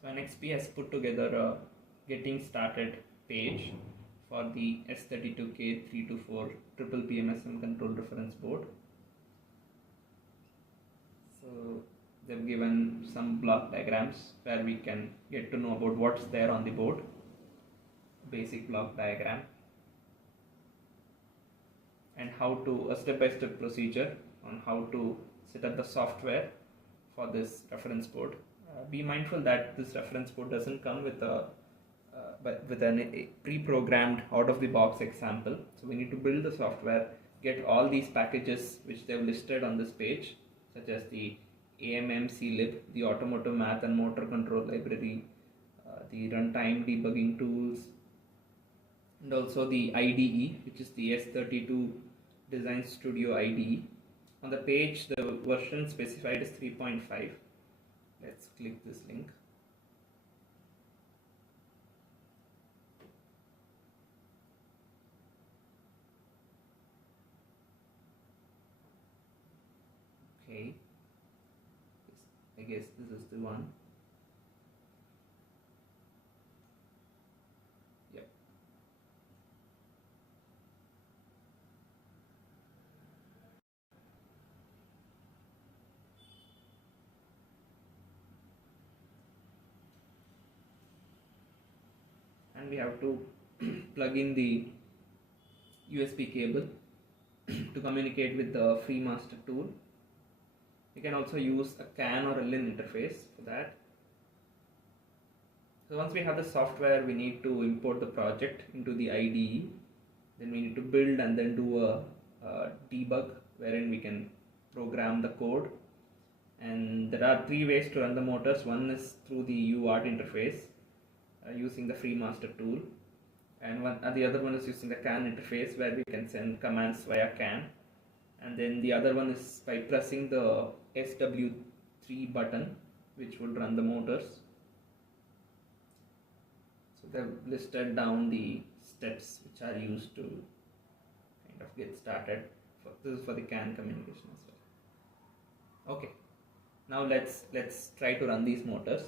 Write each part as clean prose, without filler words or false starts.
So NXP has put together a getting started page for the S32K324 triple PMSM control reference board. So they've given some block diagrams where we can get to know about what's there on the board, basic block diagram, and how to a step-by-step procedure on how to set up the software for this reference board. Be mindful that this reference board doesn't come with a pre-programmed out-of-the-box example. So we need to build the software, get all these packages which they've listed on this page, such as the AMMClib, the automotive math and motor control library, the runtime debugging tools, and also the IDE, which is the S32 Design Studio IDE. On the page, the version specified is 3.5. Let's click this link. Okay, I guess this is the one. Yep. And we have to plug in the USB cable to communicate with the FreeMASTER tool. You can also use a CAN or a LIN interface for that. So once we have the software, we need to import the project into the IDE. Then we need to build and then do a debug wherein we can program the code. And there are three ways to run the motors. One is through the UART interface using the FreeMASTER tool, and the other one is using the CAN interface where we can send commands via CAN. And then the other one is by pressing the SW3 button, which would run the motors. So they've listed down the steps which are used to kind of get started. This is for the CAN communication as well. Okay, now let's try to run these motors.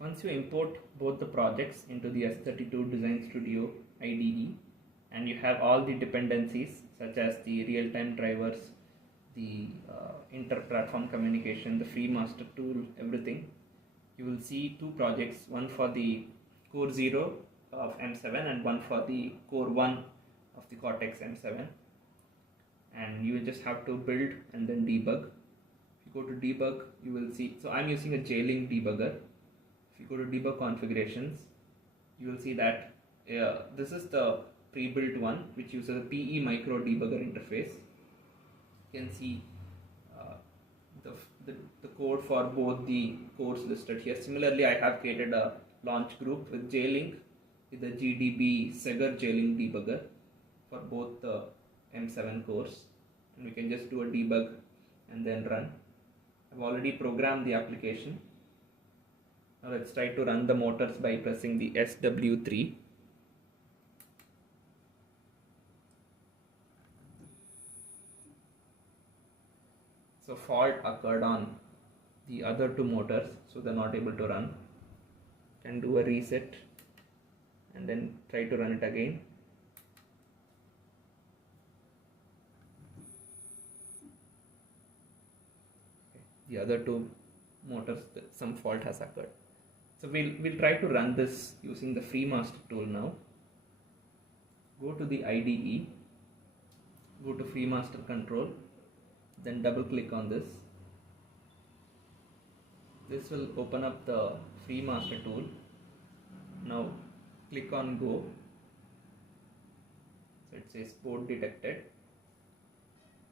Once you import both the projects into the S32 Design Studio IDE and you have all the dependencies such as the real-time drivers, the inter-platform communication, the FreeMASTER tool, everything, you will see two projects, one for the Core 0 of M7 and one for the Core 1 of the Cortex M7. And you just have to build and then debug. If you go to debug, you will see, so I'm using a J-Link debugger. If you go to debug configurations, you will see that this is the pre-built one which uses a PE micro debugger interface. You can see the code for both the cores listed here. Similarly, I have created a launch group with J-Link with the GDB Seger J-Link debugger for both the M7 cores, and we can just do a debug and then run. I've already programmed the application. Now let's try to run the motors by pressing the SW3. So fault occurred on the other two motors, so they're not able to run. Can do a reset and then try to run it again. The other two motors, some fault has occurred. So we'll try to run this using the FreeMASTER tool now. Go to the IDE, go to FreeMASTER Control, then double click on this. This will open up the FreeMASTER tool. Now click on Go. So it says board detected.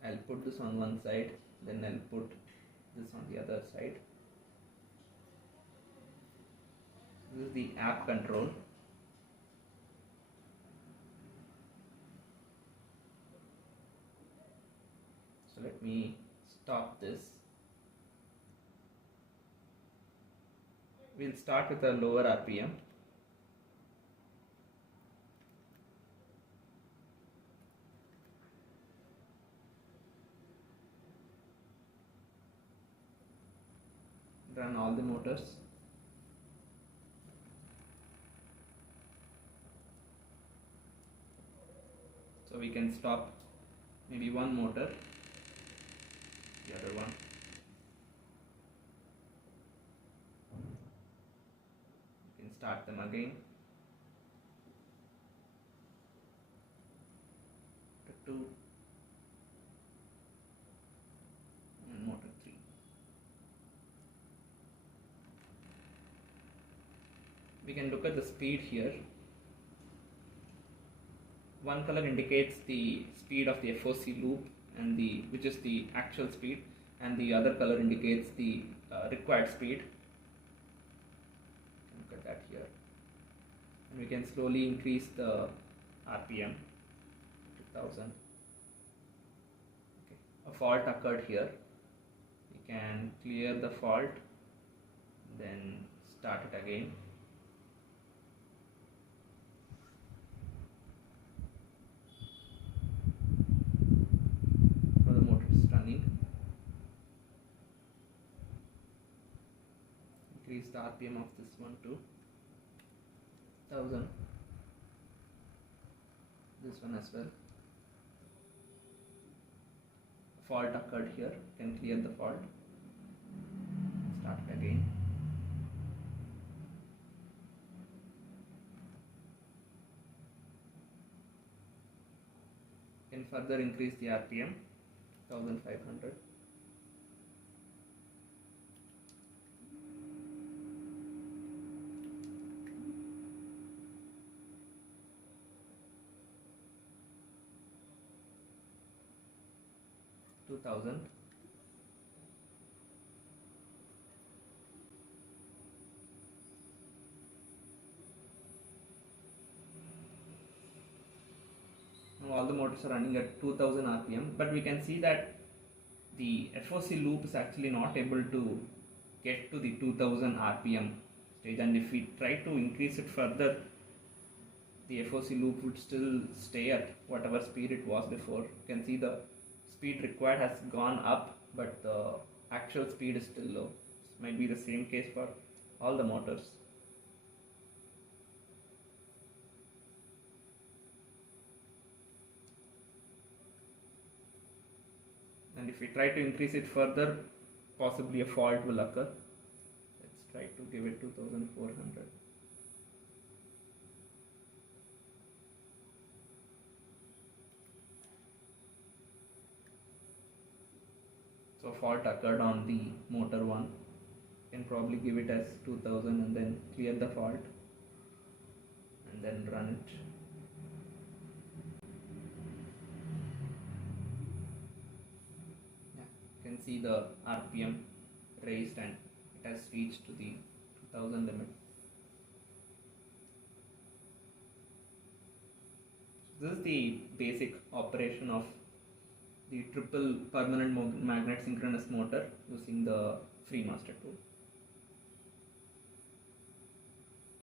I'll put this on one side Then I'll put this on the other side. This is the app control. So let me stop this. We'll start with a lower RPM. Run all the motors. So we can stop maybe one motor, the other one. You can start them again. Motor 2 and motor 3. We can look at the speed here. One color indicates the speed of the FOC loop and which is the actual speed, and the other color indicates the required speed. Look at that here, and we can slowly increase the RPM to 1000. Okay. A fault occurred here. We can clear the fault, then start it again. Increase the RPM of this one to 1000. This one as well. Fault occurred here. You can clear the fault. Start it again. You can further increase the RPM 1500. Now all the motors are running at 2000 RPM, but we can see that the FOC loop is actually not able to get to the 2000 RPM stage, and if we try to increase it further, the FOC loop would still stay at whatever speed it was before. You can see the speed required has gone up, but the actual speed is still low. This might be the same case for all the motors. And if we try to increase it further, possibly a fault will occur. Let's try to give it 2400. So fault occurred on the motor 1. You can probably give it as 2000 and then clear the fault and then run it. Yeah, you can see the RPM raised and it has reached to the 2000 limit. This is the basic operation of the triple permanent magnet synchronous motor using the FreeMASTER tool.